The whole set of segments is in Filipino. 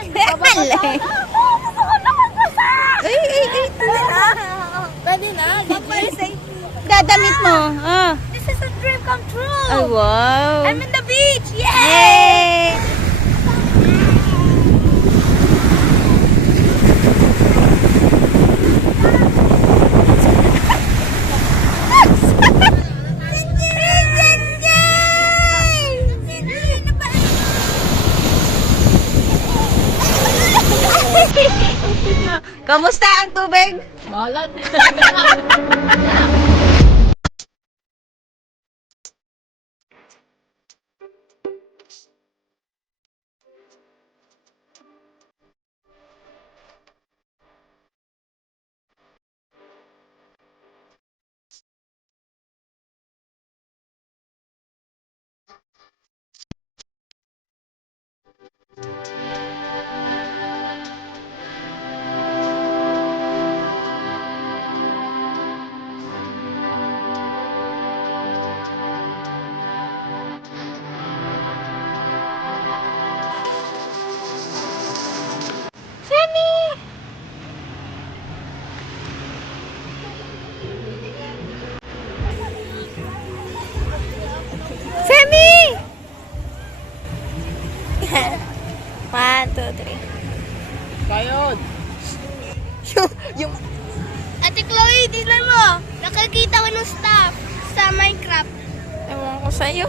Halay. Ay, Pwede na. dadamit mo. Oh. This is a dream come true. Ay, wow. I'm in the beach. Yay! Yay! Kamusta ang tubig? Malat. Sammy! 1, 2, 3. Kayod! yung Ate Chloe, tignan mo. Nakakita ko ng stuff sa Minecraft. Ewan ko sa'yo.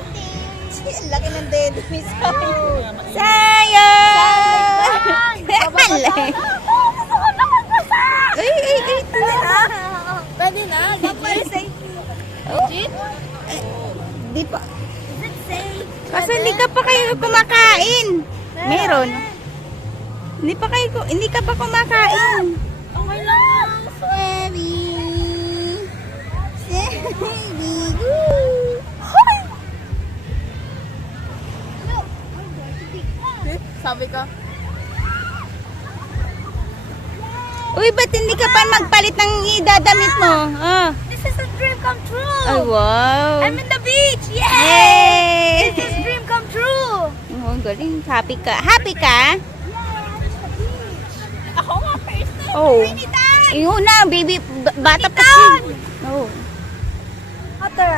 Ang laki ng dedo, Miss Sayo! Halay. Ay, Pwede na. Legit? Di pa. Is it safe? Kasi hindi ka pa kayo kumakain. Meron. Hindi ka pa kumakain. Okay lang. Swery. Sabi ko, Uy, ba't hindi ka pa magpalit ng idadamit mo? Oh. This is a dream come true. Ay, wow. I'm in the beach. Yay! Yay! This is dream come true. Oh, ang galing. Happy ka? Happy ka? Ako nga first time. Oh. Trinidad. Yun na, baby. Bata pa Trinidad. siya. Oh. Water.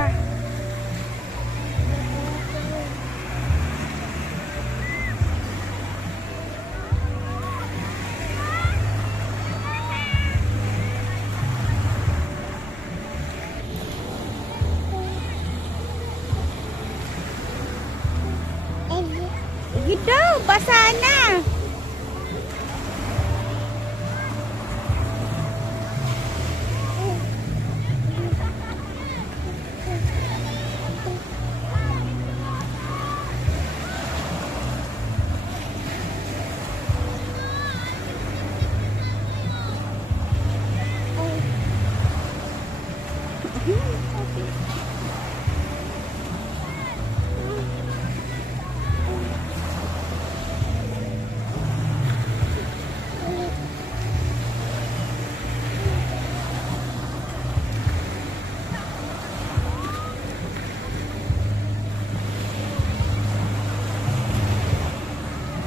Sige daw, basa na.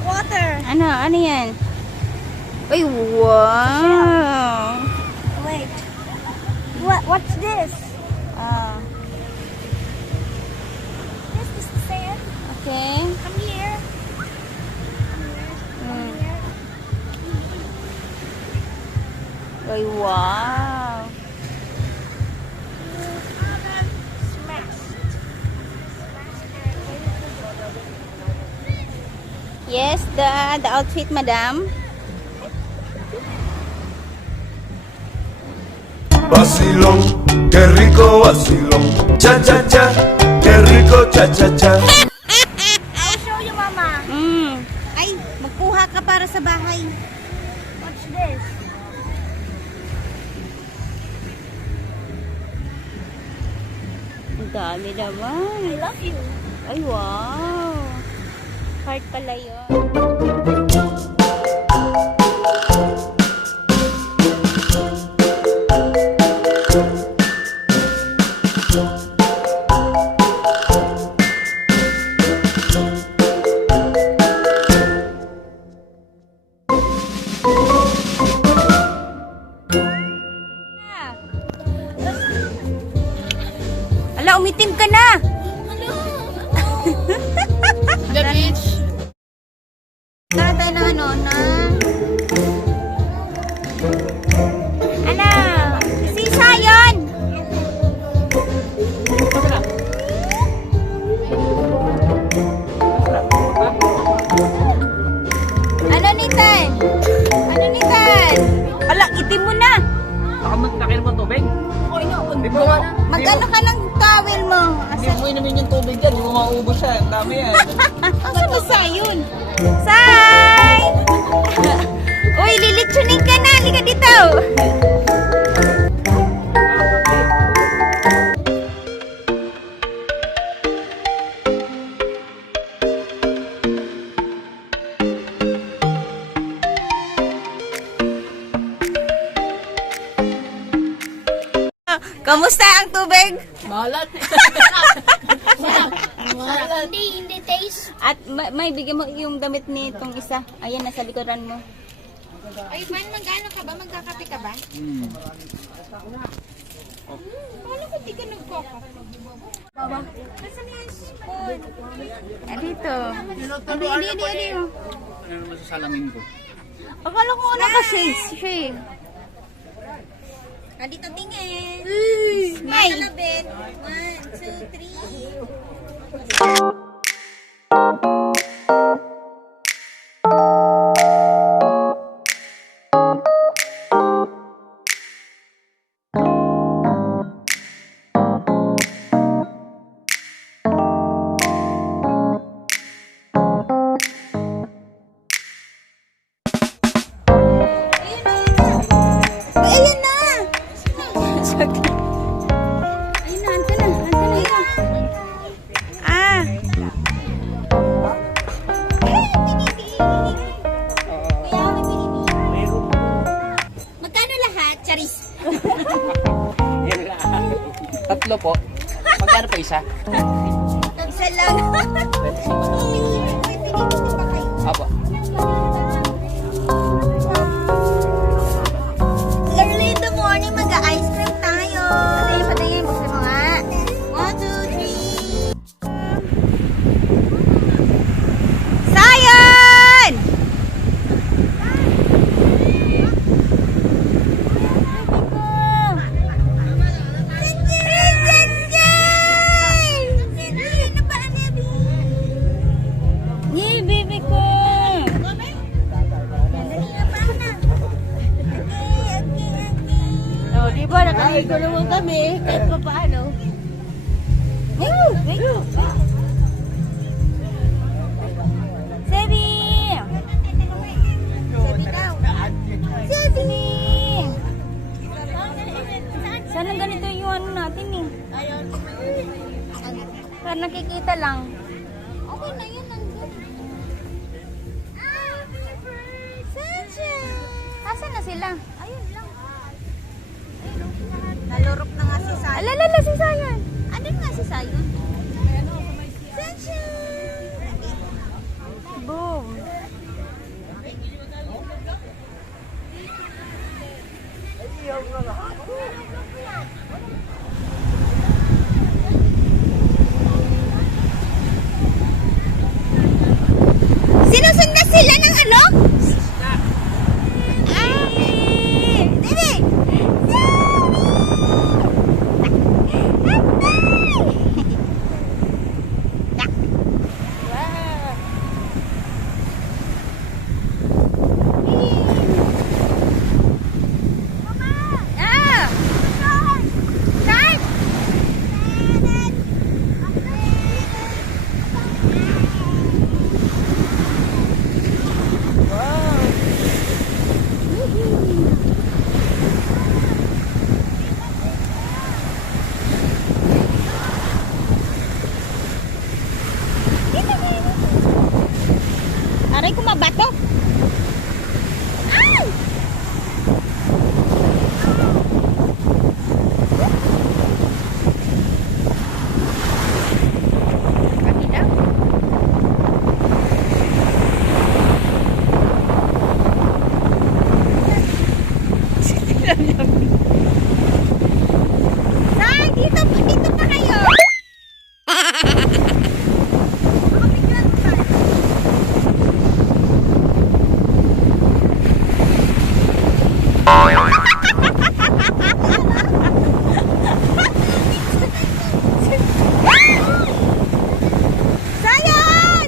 Water. Ano yan? Ay, wow. Wait. What's this? Ah, This is the sand. okay. Come here. Mm. Ay, wow. Yes, the outfit, madam. Vacilón, qué rico vacilón. Cha cha cha, qué rico cha cha cha. I'll show you, Mama. Ay, magkuha ka para sa bahay. What's this? Ang dami naman. I love you. Ay, wow. Heart pala yun. Ala, umitim ka na. The beach. Tatay na ano na. Ala, sisa yun. Ano nitan? Ano nitan? Ala, itim mo na. Baka magtakil mo tubig. Hindi mo nga. Mag-ano ka ng towel mo? Hindi mo inumin yung tubig dyan. Hindi mo maubos siya. Ang dami yan. Asa ba yun? Say! Uy, lilitsunin ka na. Halika dito. Kamusta ang tubig? Malat. Hindi taste. At may bigyan mo yung damit nitong isa. Ayan, nasa likuran mo. Ay, man, magkano ka ba? Magkakape ka ba? Paano ko di ka nagkoko? Baba. Nasaan yung spoon? Dito. Hindi. Ano naman sa salamin ko? Akala ko naka-shades siya eh. Dito tingin. Smile. Malapit. 1, 2, 3. Ayun na! Ayun na, anta na. Ah! Magkano lahat, Charis? Yan lang. Tatlo po. Magkano pa isa? Isa lang. Apo. Early in the morning, mag-ice cream tayo. Patayin. Buksan mo nga. 1, 2, 3. Sayon! Yay, baby ko! Oh, di ba? Nakaligo naman kami. Kahit pa paano. Sebi! Sebi! Sana ganito yung ano natin eh. Para nakikita lang. Okay na yun. Asan na sila? Ayun lang. Nalurok na nga si Sayon. Alalala si Sayon. Ano nga si Sayon? Boom. Sinusundan sila ng ano? Ay! Dili! Ah! Say, dito pa kayo. Sayan!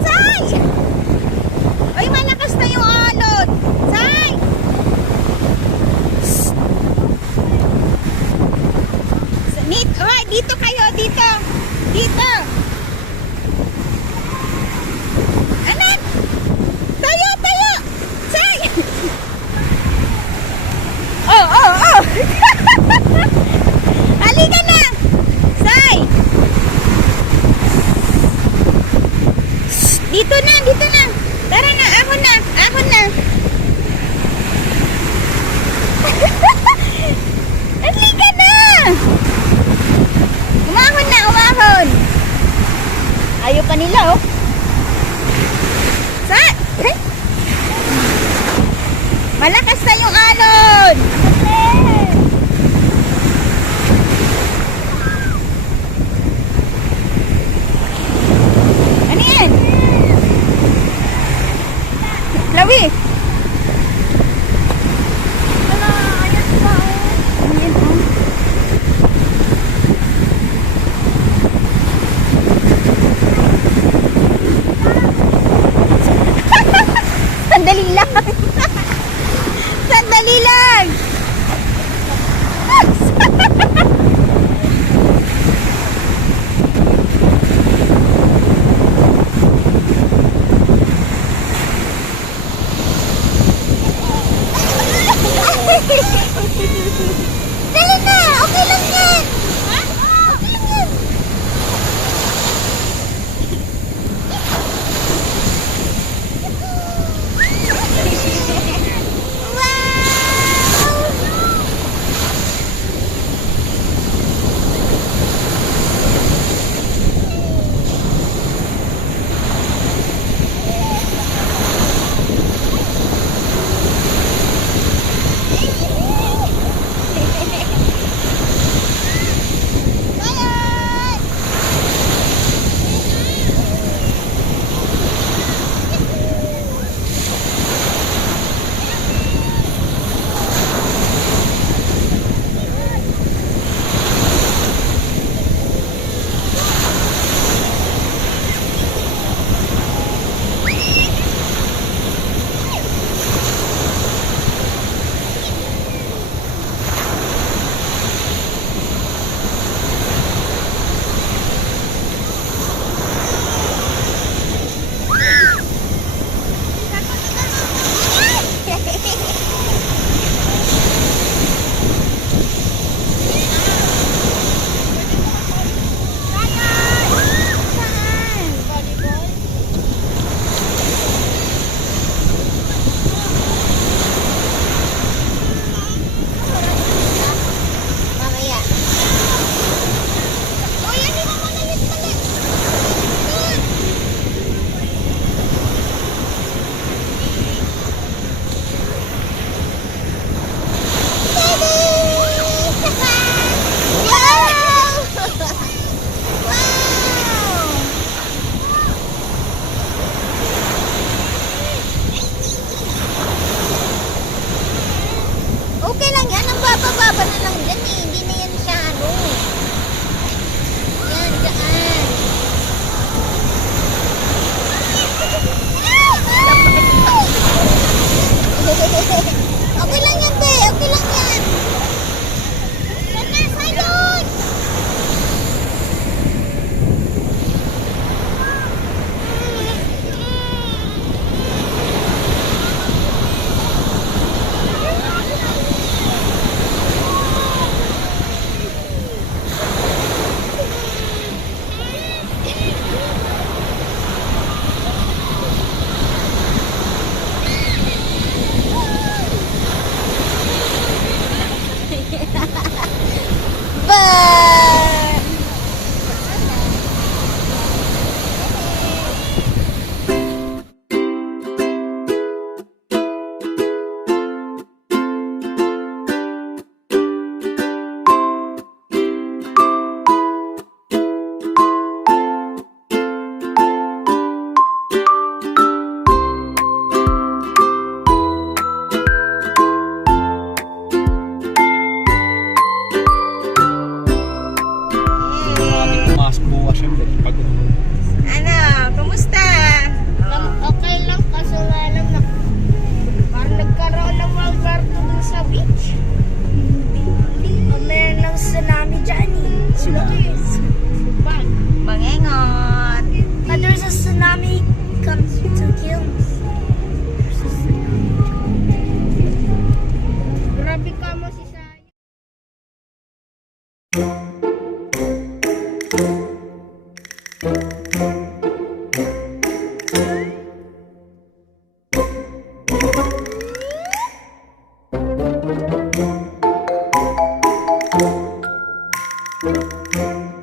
Say! Ay, malakas na yung alon. Say! Right, dito kayo, dito. Dito. Anak! Tayo, tayo! Say! Oh! Halika na! Say! Dito na! Tara na, ako na! Halika na! Umahon! Ayaw pa nila, oh. Malakas na yung alon! Ano yan? Lawi! Ayan, oh. Sandali lang. Sandali lang. Bye.